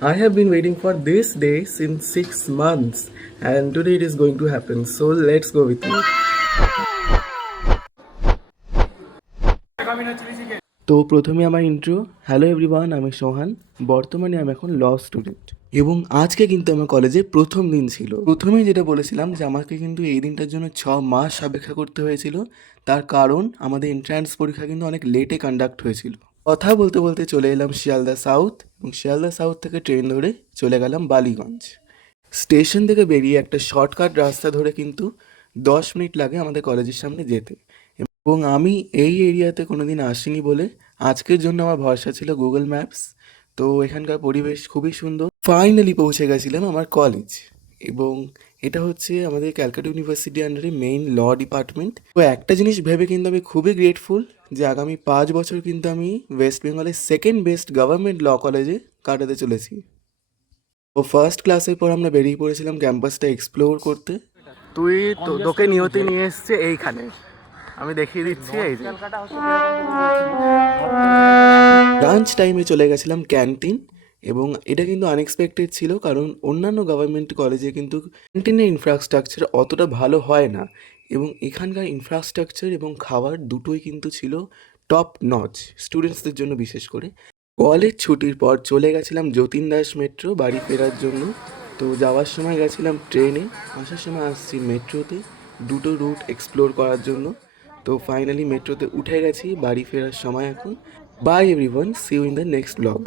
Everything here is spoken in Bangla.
I have been waiting for this day since 6 months, and today it is going to happen. So let's go with me. তো প্রথমে আমার ইন্ট্রো। হ্যালো এভরিওয়ান, আমি সোহান। বর্তমানে আমি এখন ল স্টুডেন্ট এবং আজকে কিন্তু আমার কলেজে প্রথম দিন ছিল। প্রথমেই যেটা বলেছিলাম যে আমাকে কিন্তু এই দিনটার জন্য 6 মাস অপেক্ষা করতে হয়েছিল। তার কারণ আমাদের এন্ট্রান্স পরীক্ষা কিন্তু অনেক লেটে কন্ডাক্ট হয়েছিল। কথা বলতে বলতে চলে এলাম শিয়ালদা সাউথ এবং শিয়ালদা সাউথ থেকে ট্রেন ধরে চলে গেলাম বালিগঞ্জ। স্টেশন থেকে বেরিয়ে একটা শর্টকাট রাস্তা ধরে কিন্তু 10 মিনিট লাগে আমাদের কলেজের সামনে যেতে। এবং আমি এই এরিয়াতে কোনোদিন আসিনি বলে আজকের জন্য আমার ভরসা ছিল গুগল ম্যাপস। তো এখানকার পরিবেশ খুবই সুন্দর। ফাইনালি পৌঁছে গেছিলাম আমার কলেজ, এবং এটা হচ্ছে আমাদের ক্যালকাটা ইউনিভার্সিটি আন্ডারে মেইন ল ডিপার্টমেন্ট। তো একটা জিনিস ভেবে কিন্তু আমি খুবই গ্রেটফুল যে আগামী 5 বছর কিন্তু আমি ওয়েস্ট বেঙ্গলের সেকেন্ড বেস্ট গভর্নমেন্ট ল কলেজে কাটাতে চলেছি। তো ফার্স্ট ক্লাসের পর আমরা বেরিয়ে পড়েছিলাম ক্যাম্পাসটা এক্সপ্লোর করতে। তুই তোকে নিয়তি নিয়ে এসছে এইখানে, আমি দেখিয়ে দিচ্ছি। এই যে লাঞ্চ টাইমে চলে গেছিলাম ক্যান্টিন, এবং এটা কিন্তু আনএক্সপেক্টেড ছিল কারণ অন্যান্য গভর্নমেন্ট কলেজে কিন্তু ক্যান্টিনের ইনফ্রাস্ট্রাকচার অতটা ভালো হয় না, এবং এখানকার ইনফ্রাস্ট্রাকচার এবং খাবার দুটোই কিন্তু ছিল টপ নচ স্টুডেন্টসদের জন্য বিশেষ করে। কলেজ ছুটির পর চলে গেছিলাম যতীন দাস মেট্রো বাড়ি ফেরার জন্য। তো যাওয়ার সময় গেছিলাম ট্রেনে, আসার সময় আসছি মেট্রোতে, দুটো রুট এক্সপ্লোর করার জন্য। তো ফাইনালি মেট্রোতে উঠে গেছি, বাড়ি ফেরার সময় এখন। Bye everyone, see you in the next blog.